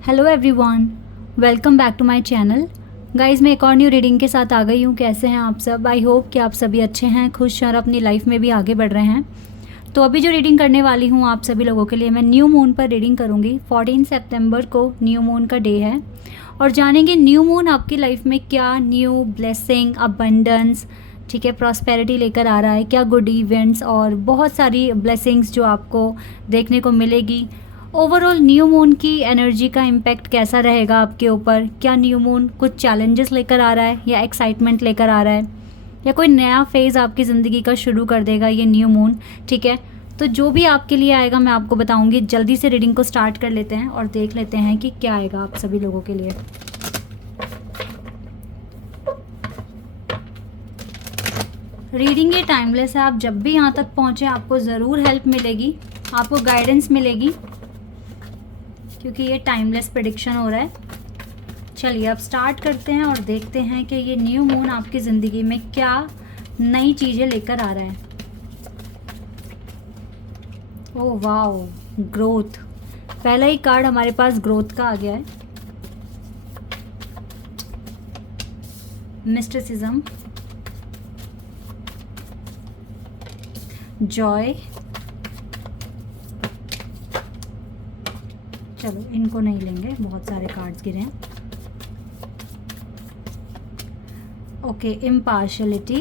Hello everyone, welcome back to my channel. Guys, मैं एक और न्यू रीडिंग के साथ आ गई हूँ। कैसे हैं आप सब? आई होप कि आप सभी अच्छे हैं, खुश हैं और अपनी लाइफ में भी आगे बढ़ रहे हैं। तो अभी जो रीडिंग करने वाली हूँ आप सभी लोगों के लिए, मैं न्यू मून पर रीडिंग करूँगी। 14 सितंबर को न्यू मून का डे है और जानेंगे न्यू मून आपकी लाइफ में क्या न्यू ब्लेसिंग, अबंडेंस, ठीक है, प्रॉस्पेरिटी लेकर आ रहा है, क्या गुड इवेंट्स और बहुत सारी ब्लेसिंग्स जो आपको देखने को मिलेगी। ओवरऑल न्यू मून की एनर्जी का इम्पैक्ट कैसा रहेगा आपके ऊपर? क्या न्यू मून कुछ चैलेंजेस लेकर आ रहा है या एक्साइटमेंट लेकर आ रहा है, या कोई नया फेज़ आपकी ज़िंदगी का शुरू कर देगा ये न्यू मून? ठीक है, तो जो भी आपके लिए आएगा मैं आपको बताऊंगी। जल्दी से रीडिंग को स्टार्ट कर लेते हैं और देख लेते हैं कि क्या आएगा आप सभी लोगों के लिए। रीडिंग ये टाइमलेस है। आप जब भी यहाँ तक पहुँचे आपको ज़रूर हेल्प मिलेगी, आपको गाइडेंस मिलेगी, क्योंकि ये टाइमलेस प्रेडिक्शन हो रहा है। चलिए अब स्टार्ट करते हैं और देखते हैं कि ये न्यू मून आपकी ज़िंदगी में क्या नई चीज़ें लेकर आ रहा है। Oh wow, growth. पहला ही कार्ड हमारे पास ग्रोथ का आ गया है। Mysticism, Joy. चलो इनको नहीं लेंगे, बहुत सारे कार्ड्स गिरे हैं। ओके, इम्पार्शलिटी,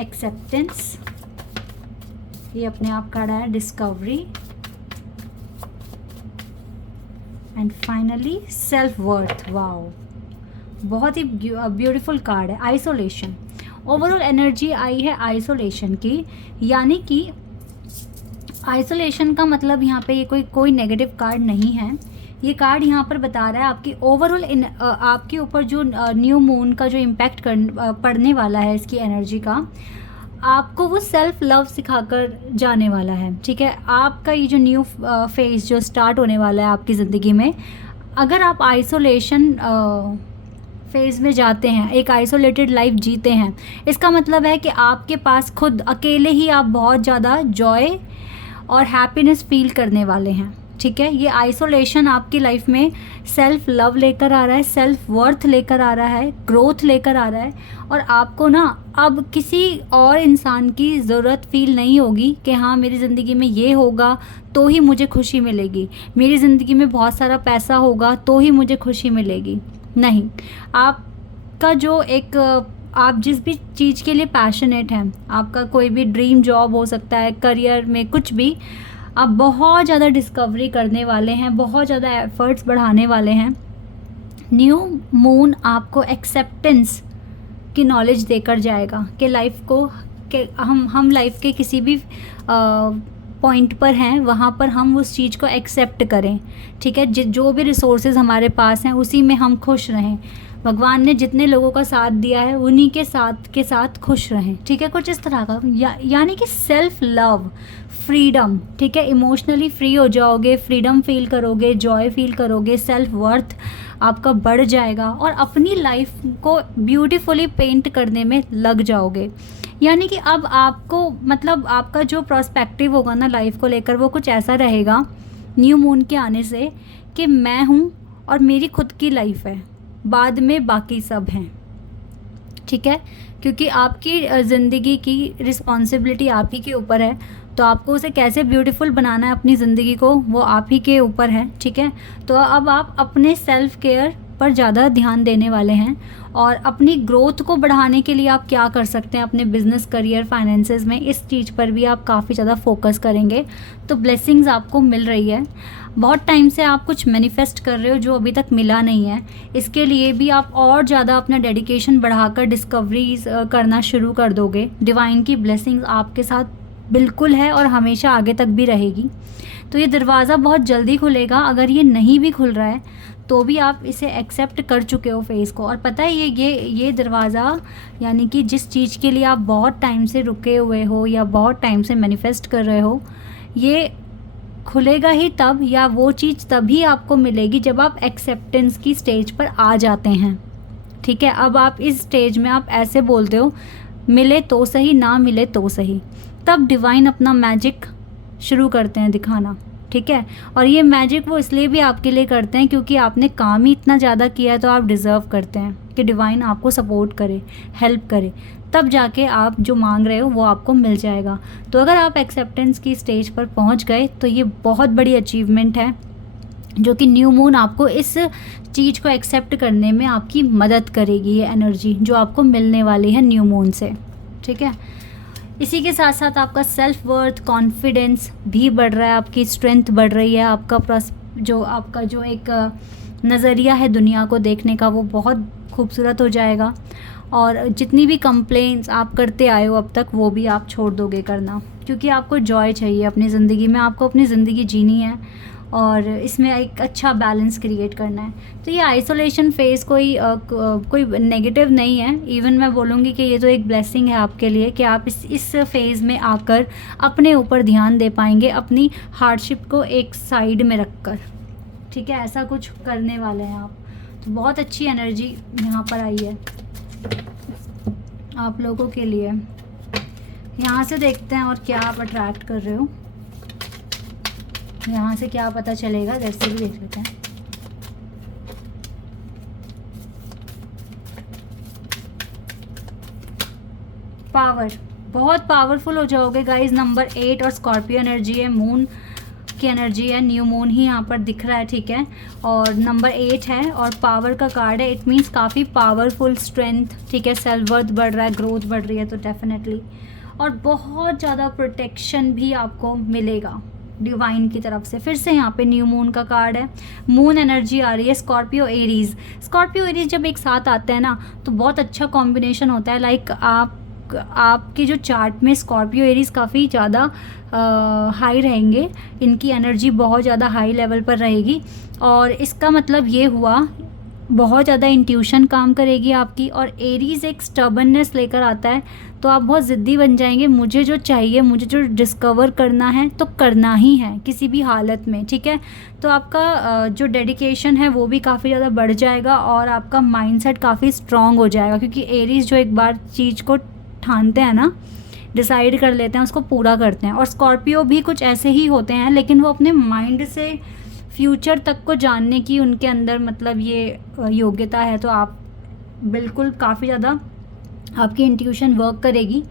एक्सेप्टेंस, ये अपने आप कार्ड आया, discovery, and finally self worth. Wow, बहुत ही ब्यूटीफुल कार्ड है। आइसोलेशन, ओवरऑल एनर्जी आई है आइसोलेशन की, यानी कि आइसोलेशन का मतलब यहाँ पे ये कोई नेगेटिव कार्ड नहीं है। ये कार्ड यहाँ पर बता रहा है आपकी ओवरऑल आपके ऊपर जो न्यू मून का जो इम्पैक्ट पड़ने वाला है, इसकी एनर्जी का, आपको वो सेल्फ लव सिखाकर जाने वाला है। ठीक है, आपका ये जो न्यू फेज जो स्टार्ट होने वाला है आपकी ज़िंदगी में, अगर आप आइसोलेशन फेज़ में जाते हैं, एक आइसोलेटेड लाइफ जीते हैं, इसका मतलब है कि आपके पास खुद अकेले ही आप बहुत ज़्यादा जॉय और हैप्पीनेस फील करने वाले हैं। ठीक है, ये आइसोलेशन आपकी लाइफ में सेल्फ लव लेकर आ रहा है, सेल्फ वर्थ लेकर आ रहा है, ग्रोथ लेकर आ रहा है, और आपको ना अब किसी और इंसान की ज़रूरत फील नहीं होगी कि हाँ मेरी ज़िंदगी में ये होगा तो ही मुझे खुशी मिलेगी, मेरी ज़िंदगी में बहुत सारा पैसा होगा तो ही मुझे खुशी मिलेगी। नहीं, आपका जो एक आप जिस भी चीज़ के लिए पैशनेट हैं, आपका कोई भी ड्रीम जॉब हो सकता है, करियर में कुछ भी, आप बहुत ज़्यादा डिस्कवरी करने वाले हैं, बहुत ज़्यादा एफर्ट्स बढ़ाने वाले हैं। न्यू मून आपको एक्सेप्टेंस की नॉलेज देकर जाएगा कि लाइफ को, कि हम लाइफ के किसी भी पॉइंट पर हैं, वहाँ पर हम उस चीज़ को एक्सेप्ट करें। ठीक है, जो भी रिसोर्सेज हमारे पास हैं उसी में हम खुश रहें। भगवान ने जितने लोगों का साथ दिया है उन्हीं के साथ खुश रहें। ठीक है, कुछ इस तरह का यानी कि सेल्फ लव, फ्रीडम। ठीक है, इमोशनली फ्री हो जाओगे, फ्रीडम फील करोगे, जॉय फील करोगे, सेल्फ वर्थ आपका बढ़ जाएगा और अपनी लाइफ को ब्यूटीफुली पेंट करने में लग जाओगे। यानी कि अब आपको मतलब आपका जो प्रोस्पेक्टिव होगा ना लाइफ को लेकर, वो कुछ ऐसा रहेगा न्यू मून के आने से कि मैं हूँ और मेरी खुद की लाइफ है, बाद में बाकी सब हैं। ठीक है, क्योंकि आपकी ज़िंदगी की रिस्पॉन्सिबिलिटी आप ही के ऊपर है, तो आपको उसे कैसे ब्यूटीफुल बनाना है अपनी ज़िंदगी को, वो आप ही के ऊपर है। ठीक है, तो अब आप अपने सेल्फ केयर पर ज़्यादा ध्यान देने वाले हैं और अपनी ग्रोथ को बढ़ाने के लिए आप क्या कर सकते हैं अपने बिजनेस, करियर, फाइनेंसेस में, इस चीज़ पर भी आप काफ़ी ज़्यादा फोकस करेंगे। तो ब्लेसिंग्स आपको मिल रही है। बहुत टाइम से आप कुछ मैनिफेस्ट कर रहे हो जो अभी तक मिला नहीं है, इसके लिए भी आप और ज़्यादा अपना डेडिकेशन बढ़ाकर डिस्कवरीज करना शुरू कर दोगे। डिवाइन की ब्लेसिंग्स आपके साथ बिल्कुल है और हमेशा आगे तक भी रहेगी। तो ये दरवाज़ा बहुत जल्दी खुलेगा। अगर ये नहीं भी खुल रहा है तो भी आप इसे एक्सेप्ट कर चुके हो फेस को, और पता है ये दरवाज़ा, यानी कि जिस चीज़ के लिए आप बहुत टाइम से रुके हुए हो या बहुत टाइम से मैनिफेस्ट कर रहे हो, ये खुलेगा ही तब, या वो चीज़ तभी आपको मिलेगी जब आप एक्सेप्टेंस की स्टेज पर आ जाते हैं। ठीक है, अब आप इस स्टेज में आप ऐसे बोलते हो, मिले तो सही, ना मिले तो सही, तब डिवाइन अपना मैजिक शुरू करते हैं दिखाना, ठीक है। और ये मैजिक वो इसलिए भी आपके लिए करते हैं क्योंकि आपने काम ही इतना ज़्यादा किया है, तो आप डिज़र्व करते हैं कि डिवाइन आपको सपोर्ट करे, हेल्प करे, तब जाके आप जो मांग रहे हो वो आपको मिल जाएगा। तो अगर आप एक्सेप्टेंस की स्टेज पर पहुंच गए तो ये बहुत बड़ी अचीवमेंट है, जो कि न्यू मून आपको इस चीज़ को एक्सेप्ट करने में आपकी मदद करेगी। ये एनर्जी जो आपको मिलने वाली है न्यू मून से, ठीक है। इसी के साथ साथ आपका सेल्फ वर्थ, कॉन्फिडेंस भी बढ़ रहा है, आपकी स्ट्रेंथ बढ़ रही है, आपका जो एक नज़रिया है दुनिया को देखने का वो बहुत खूबसूरत हो जाएगा। और जितनी भी कंप्लेंट्स आप करते आए हो अब तक वो भी आप छोड़ दोगे करना, क्योंकि आपको जॉय चाहिए अपनी ज़िंदगी में, आपको अपनी ज़िंदगी जीनी है और इसमें एक अच्छा बैलेंस क्रिएट करना है। तो ये आइसोलेशन फेज़ कोई नेगेटिव नहीं है, इवन मैं बोलूँगी कि ये तो एक ब्लेसिंग है आपके लिए कि आप इस फेज़ में आकर अपने ऊपर ध्यान दे पाएंगे, अपनी हार्डशिप को एक साइड में रख कर, ठीक है। ऐसा कुछ करने वाले हैं आप। तो बहुत अच्छी एनर्जी यहाँ पर आई है आप लोगों के लिए। यहाँ से देखते हैं और क्या आप अट्रैक्ट कर रहे हो, यहाँ से क्या पता चलेगा, जैसे भी देख लेते हैं। पावर, बहुत पावरफुल हो जाओगे गाइस। नंबर 8 और स्कॉर्पियो एनर्जी है, मून की एनर्जी है, न्यू मून ही यहाँ पर दिख रहा है, ठीक है। और नंबर 8 है और पावर का कार्ड है, इट मीन्स काफ़ी पावरफुल, स्ट्रेंथ, ठीक है। सेल्फ वर्थ बढ़ रहा है, ग्रोथ बढ़ रही है, तो डेफिनेटली। और बहुत ज़्यादा प्रोटेक्शन भी आपको मिलेगा डिवाइन की तरफ से। फिर से यहाँ पे न्यू मून का कार्ड है, मून एनर्जी आ रही है, स्कॉर्पियो एरीज। स्कॉर्पियो एरीज जब एक साथ आते हैं ना तो बहुत अच्छा कॉम्बिनेशन होता है। लाइक आपके जो चार्ट में स्कॉर्पियो एरीज काफ़ी ज़्यादा हाई रहेंगे, इनकी एनर्जी बहुत ज़्यादा हाई लेवल पर रहेगी। और इसका मतलब ये हुआ बहुत ज़्यादा इंट्यूशन काम करेगी आपकी। और एरीज़ एक स्टबर्ननेस लेकर आता है, तो आप बहुत ज़िद्दी बन जाएंगे, मुझे जो चाहिए, मुझे जो डिस्कवर करना है तो करना ही है किसी भी हालत में, ठीक है। तो आपका जो डेडिकेशन है वो भी काफ़ी ज़्यादा बढ़ जाएगा और आपका माइंडसेट काफ़ी स्ट्रॉन्ग हो जाएगा, क्योंकि एरीज़ जो एक बार चीज़ को ठानते हैं ना, डिसाइड कर लेते हैं, उसको पूरा करते हैं। और स्कॉर्पियो भी कुछ ऐसे ही होते हैं, लेकिन वो अपने माइंड से फ्यूचर तक को जानने की उनके अंदर मतलब ये योग्यता है। तो आप बिल्कुल काफ़ी ज़्यादा आपकी इंट्यूशन वर्क करेगी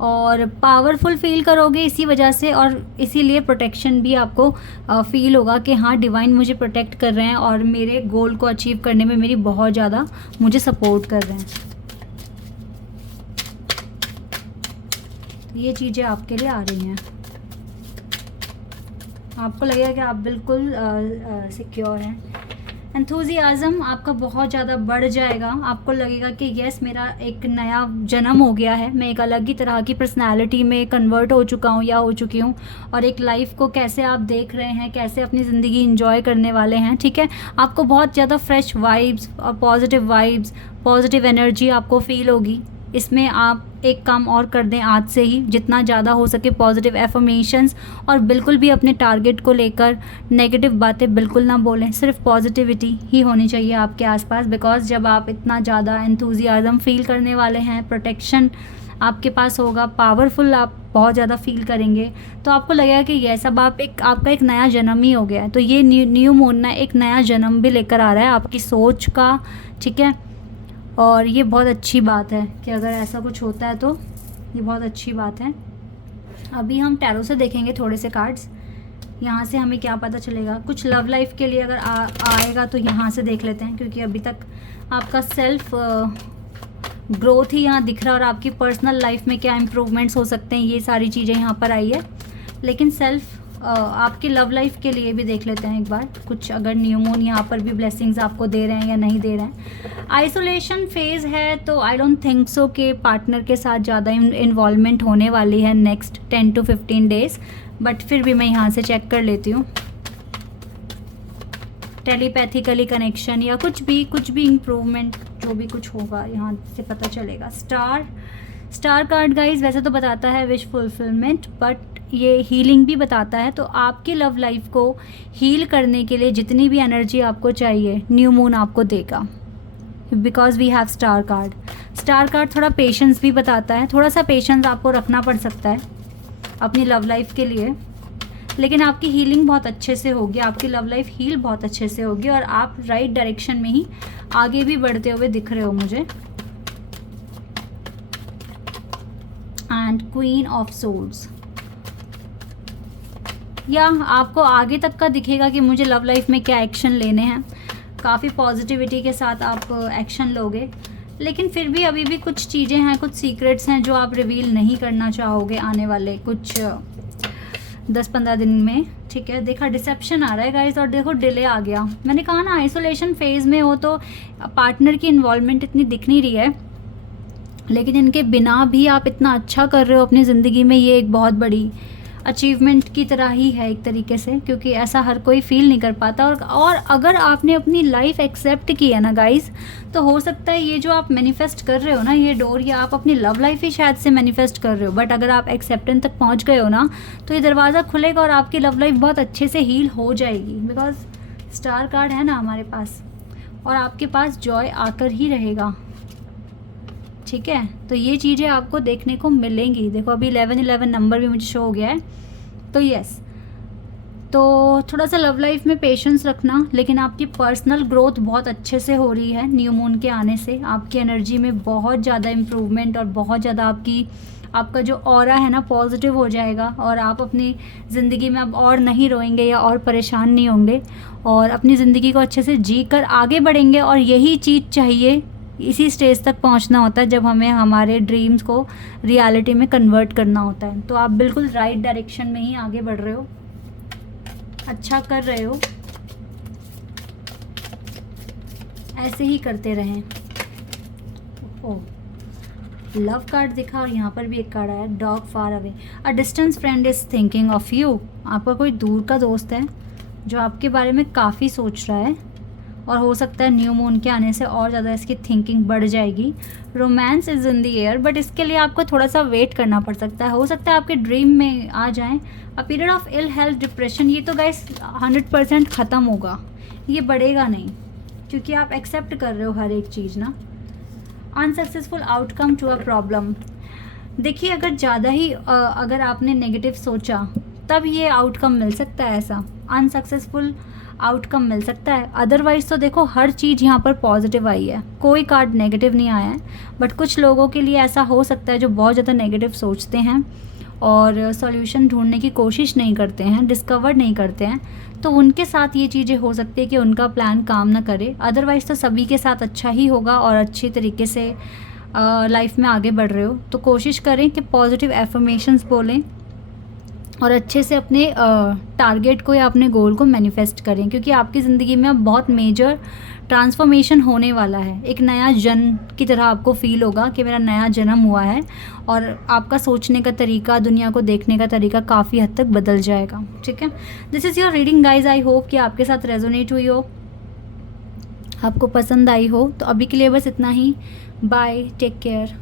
और पावरफुल फील करोगे इसी वजह से। और इसीलिए प्रोटेक्शन भी आपको फील होगा कि हाँ, डिवाइन मुझे प्रोटेक्ट कर रहे हैं और मेरे गोल को अचीव करने में मेरी बहुत ज़्यादा मुझे सपोर्ट कर रहे हैं। ये चीज़ें आपके लिए आ रही हैं, आपको लगेगा कि आप बिल्कुल सिक्योर हैं। एंथुजियाज़म आपका बहुत ज़्यादा बढ़ जाएगा, आपको लगेगा कि यस, मेरा एक नया जन्म हो गया है, मैं एक अलग ही तरह की पर्सनालिटी में कन्वर्ट हो चुका हूँ या हो चुकी हूँ। और एक लाइफ को कैसे आप देख रहे हैं, कैसे अपनी ज़िंदगी इंजॉय करने वाले हैं, ठीक है। आपको बहुत ज़्यादा फ्रेश वाइब्स और पॉजिटिव एनर्जी आपको फील होगी। इसमें आप एक काम और कर दें आज से ही, जितना ज़्यादा हो सके पॉजिटिव एफर्मेशंस, और बिल्कुल भी अपने टारगेट को लेकर नेगेटिव बातें बिल्कुल ना बोलें, सिर्फ पॉजिटिविटी ही होनी चाहिए आपके आसपास। बिकॉज जब आप इतना ज़्यादा एंथुजियाज़म फील करने वाले हैं, प्रोटेक्शन आपके पास होगा, पावरफुल आप बहुत ज़्यादा फील करेंगे, तो आपको लगेगा कि ये सब आपका एक नया जन्म ही हो गया है। तो ये न्यू मून ना एक नया जन्म भी लेकर आ रहा है आपकी सोच का, ठीक है। और ये बहुत अच्छी बात है कि अगर ऐसा कुछ होता है तो ये बहुत अच्छी बात है। अभी हम टैरो से देखेंगे थोड़े से कार्ड्स, यहाँ से हमें क्या पता चलेगा। कुछ लव लाइफ के लिए अगर आएगा तो यहाँ से देख लेते हैं, क्योंकि अभी तक आपका सेल्फ ग्रोथ ही यहाँ दिख रहा है और आपकी पर्सनल लाइफ में क्या इम्प्रूवमेंट्स हो सकते हैं, ये सारी चीज़ें यहाँ पर आई है। लेकिन सेल्फ आपकी लव लाइफ के लिए भी देख लेते हैं एक बार, कुछ अगर न्यू मून यहाँ पर भी ब्लेसिंग्स आपको दे रहे हैं या नहीं दे रहे हैं। आइसोलेशन फेज़ है तो आई डोंट थिंक सो कि पार्टनर के साथ ज़्यादा इन्वॉल्वमेंट होने वाली है नेक्स्ट 10 to 15 डेज़, बट फिर भी मैं यहाँ से चेक कर लेती हूँ। टेलीपैथिकली कनेक्शन या कुछ भी इम्प्रूवमेंट जो भी कुछ होगा यहाँ से पता चलेगा। स्टार कार्ड गाइज वैसे तो बताता है विश फुलफिलमेंट, बट ये हीलिंग भी बताता है। तो आपकी लव लाइफ को हील करने के लिए जितनी भी एनर्जी आपको चाहिए न्यू मून आपको देगा, because we have star card. Star card थोड़ा पेशेंस भी बताता है, थोड़ा सा पेशेंस आपको रखना पड़ सकता है अपनी लव लाइफ के लिए। लेकिन आपकी हीलिंग बहुत अच्छे से होगी, आपकी लव लाइफ हील बहुत अच्छे से होगी और आप राइट डायरेक्शन में ही आगे भी बढ़ते हुए दिख रहे हो मुझे। एंड क्वीन ऑफ सोर्ड्स, या आपको आगे तक का दिखेगा कि मुझे लव लाइफ में क्या एक्शन लेने हैं। काफ़ी पॉजिटिविटी के साथ आप एक्शन लोगे, लेकिन फिर भी अभी भी कुछ चीज़ें हैं, कुछ सीक्रेट्स हैं जो आप रिवील नहीं करना चाहोगे आने वाले कुछ 10-15 दिन में। ठीक है, देखा डिसेप्शन आ रहा है गाइस, और देखो डिले आ गया। मैंने कहा ना आइसोलेशन फेज़ में हो तो पार्टनर की इन्वॉल्वमेंट इतनी दिख नहीं रही है, लेकिन इनके बिना भी आप इतना अच्छा कर रहे हो अपनी ज़िंदगी में। ये एक बहुत बड़ी अचीवमेंट की तरह ही है एक तरीके से, क्योंकि ऐसा हर कोई फील नहीं कर पाता। और अगर आपने अपनी लाइफ एक्सेप्ट की है ना गाइस, तो हो सकता है ये जो आप मैनिफेस्ट कर रहे हो ना, ये डोर, या आप अपनी लव लाइफ ही शायद से मैनिफेस्ट कर रहे हो, बट अगर आप एक्सेप्टेंस तक पहुंच गए हो ना, तो ये दरवाज़ा खुलेगा और आपकी लव लाइफ बहुत अच्छे से हील हो जाएगी। बिकॉज स्टार कार्ड है ना हमारे पास, और आपके पास जॉय आकर ही रहेगा। ठीक है, तो ये चीज़ें आपको देखने को मिलेंगी। देखो अभी 11-11 नंबर भी मुझे शो हो गया है, तो यस, तो थोड़ा सा लव लाइफ में पेशेंस रखना। लेकिन आपकी पर्सनल ग्रोथ बहुत अच्छे से हो रही है न्यू मून के आने से। आपकी एनर्जी में बहुत ज़्यादा इम्प्रूवमेंट और बहुत ज़्यादा आपका जो ऑरा है ना पॉजिटिव हो जाएगा, और आप अपनी ज़िंदगी में अब और नहीं रोएंगे या और परेशान नहीं होंगे, और अपनी ज़िंदगी को अच्छे से जी कर आगे बढ़ेंगे। और यही चीज़ चाहिए, इसी स्टेज तक पहुंचना होता है जब हमें हमारे ड्रीम्स को रियलिटी में कन्वर्ट करना होता है। तो आप बिल्कुल राइट डायरेक्शन में ही आगे बढ़ रहे हो, अच्छा कर रहे हो, ऐसे ही करते रहें। ओह, लव कार्ड दिखा और यहाँ पर भी एक कार्ड आया, dog far away, a distance friend is thinking of you. आपका कोई दूर का दोस्त है जो आपके बारे में काफ़ी सोच रहा है, और हो सकता है न्यू मून के आने से और ज़्यादा इसकी थिंकिंग बढ़ जाएगी। Romance is in the air, but इसके लिए आपको थोड़ा सा वेट करना पड़ सकता है। हो सकता है आपके ड्रीम में आ जाएं। A period of ill health, depression, ये तो गाइस 100% ख़त्म होगा, ये बढ़ेगा नहीं, क्योंकि आप एक्सेप्ट कर रहे हो हर एक चीज़ ना। Unsuccessful outcome to a problem, देखिए अगर ज़्यादा ही अगर आपने नेगेटिव सोचा तब ये आउटकम मिल सकता है, ऐसा अनसक्सेसफुल आउटकम मिल सकता है। अदरवाइज़ तो देखो हर चीज़ यहाँ पर पॉजिटिव आई है, कोई कार्ड नेगेटिव नहीं आया है। बट कुछ लोगों के लिए ऐसा हो सकता है जो बहुत ज़्यादा नेगेटिव सोचते हैं और सॉल्यूशन ढूंढने की कोशिश नहीं करते हैं, डिस्कवर नहीं करते हैं, तो उनके साथ ये चीज़ें हो सकती है कि उनका प्लान काम ना करे। अदरवाइज़ तो सभी के साथ अच्छा ही होगा और अच्छी तरीके से लाइफ में आगे बढ़ रहे हो। तो कोशिश करें कि पॉजिटिव एफर्मेशंस बोलें और अच्छे से अपने टारगेट को या अपने गोल को मैनिफेस्ट करें, क्योंकि आपकी ज़िंदगी में अब बहुत मेजर ट्रांसफॉर्मेशन होने वाला है। एक नया जन्म की तरह आपको फील होगा कि मेरा नया जन्म हुआ है, और आपका सोचने का तरीका, दुनिया को देखने का तरीका काफ़ी हद तक बदल जाएगा। ठीक है, this is your reading guys. I hope कि आपके साथ रेजोनेट हुई हो, आपको पसंद आई हो। तो अभी के लिए बस इतना ही। Bye, take care.